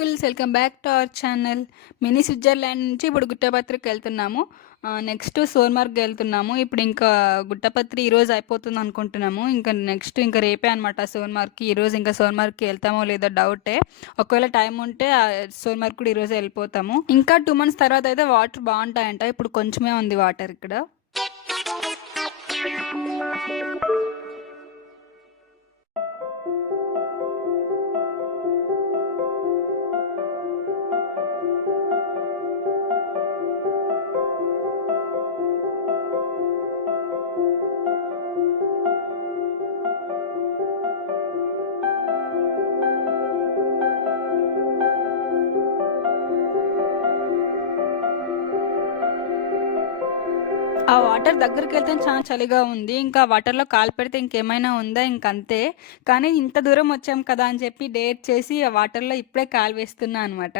Peoples, welcome back to our channel. Mini Switzerland నుంచి ఇప్పుడు గుట్టపత్రికి వెళ్తున్నాము. నెక్స్ట్ సోన్మార్గ్ వెళ్తున్నాము. ఇప్పుడు ఇంకా గుట్టపత్రి ఈరోజు అయిపోతుంది అనుకుంటున్నాము. ఇంకా నెక్స్ట్ ఇంకా రేపే అనమాట సోన్మార్గ్కి. ఈరోజు ఇంకా సోన్మార్గ్కి వెళ్తామో లేదో డౌటే. ఒకవేళ టైం ఉంటే సోన్మార్గ్ కూడా ఈరోజు వెళ్ళిపోతాము. ఇంకా 2 months తర్వాత అయితే వాటర్ బాగుంటాయంట. ఇప్పుడు కొంచెమే ఉంది వాటర్ ఇక్కడ. ఆ వాటర్ దగ్గరికెళ్తే చాలా చలిగా ఉంది. ఇంకా వాటర్‌లో కాలు పెడితే ఇంకేమైనా ఉందా ఇంకంతే. కానీ ఇంత దూరం వచ్చాం కదా అని చెప్పి డేర్ చేసి ఆ వాటర్‌లో ఇప్పుడే కాలు వేస్తున్నా అనమాట.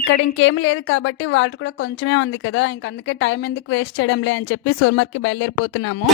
ఇక్కడ ఇంకేమి లేదు కాబట్టి వాటర్ కూడా కొంచెమే ఉంది కదా, ఇంక అందుకే టైం ఎందుకు వేస్ట్ చేయడంలే అని చెప్పి సోన్మార్గ్‌కి బయలుదేరిపోతున్నాము.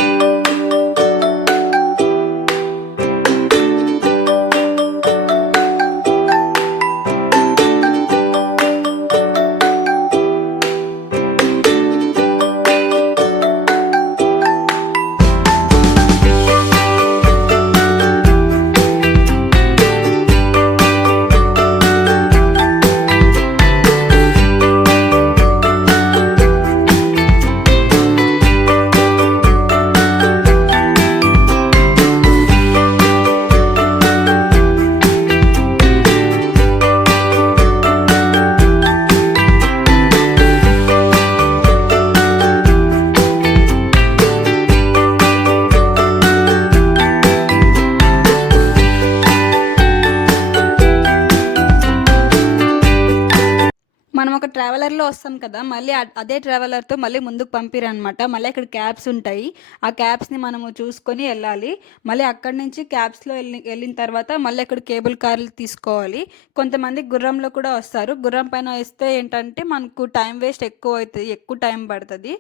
మనం ఒక ట్రావెలర్‌లో వస్తాం కదా, మళ్ళీ అదే ట్రావెలర్‌తో మళ్ళీ ముందుకు పంపిరనమాట. మళ్ళీ అక్కడ క్యాబ్స్ ఉంటాయి. ఆ క్యాబ్స్‌ని మనము చూసుకొని వెళ్ళాలి. మళ్ళీ అక్కడి నుంచి క్యాబ్స్‌లో వెళ్ళిన తర్వాత మళ్ళీ అక్కడ కేబుల్ కార్లు తీసుకోవాలి. కొంతమంది గుర్రంలో కూడా వస్తారు. గుర్రం పైన వస్తే ఏంటంటే మనకు టైం వేస్ట్ ఎక్కువ అవుతుంది, ఎక్కువ టైం పడుతుంది.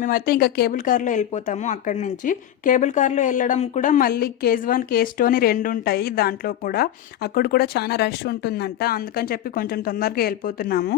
మేమైతే ఇంకా కేబుల్ కార్లో వెళ్ళిపోతాము అక్కడి నుంచి. కేబుల్ కార్లో వెళ్ళడం కూడా మళ్ళీ కేజ్ 1, కేజ్ 2 అని 2 ఉంటాయి దాంట్లో కూడా. అక్కడ కూడా చాలా రష్ ఉంటుందంట. అందుకని చెప్పి కొంచెం తొందరగా వెళ్ళిపోతున్నాము.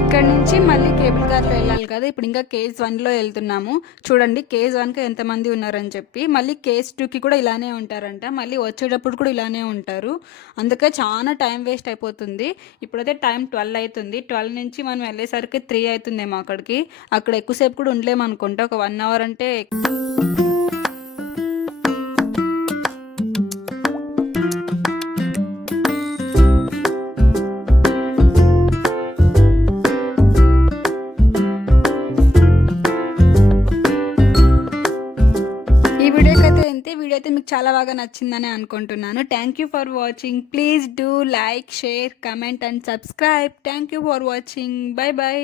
ఇక్కడ నుంచి మళ్ళీ కేబుల్ కార్లో వెళ్ళాలి కదా. ఇప్పుడు ఇంకా కేజ్ 1లో వెళ్తున్నాము. చూడండి కేజ్ 1కి ఎంతమంది ఉన్నారని చెప్పి. మళ్ళీ కేజ్ 2కి కూడా ఇలానే ఉంటారంట. మళ్ళీ వచ్చేటప్పుడు కూడా ఇలానే ఉంటారు. అందుకే చాలా టైం వేస్ట్ అయిపోతుంది. ఇప్పుడైతే టైం 12 అవుతుంది. 12 నుంచి మనం వెళ్ళేసరికి 3 అవుతుందేమో అక్కడికి. అక్కడ ఎక్కువసేపు కూడా ఉండలేము అనుకుంటా. ఒక 1 hour అంటే వీడియో అయితే మీకు చాలా బాగా నచ్చిందని అనుకుంటున్నాను. Thank you for watching. Please do like, share, comment and subscribe. Thank you for watching. By by.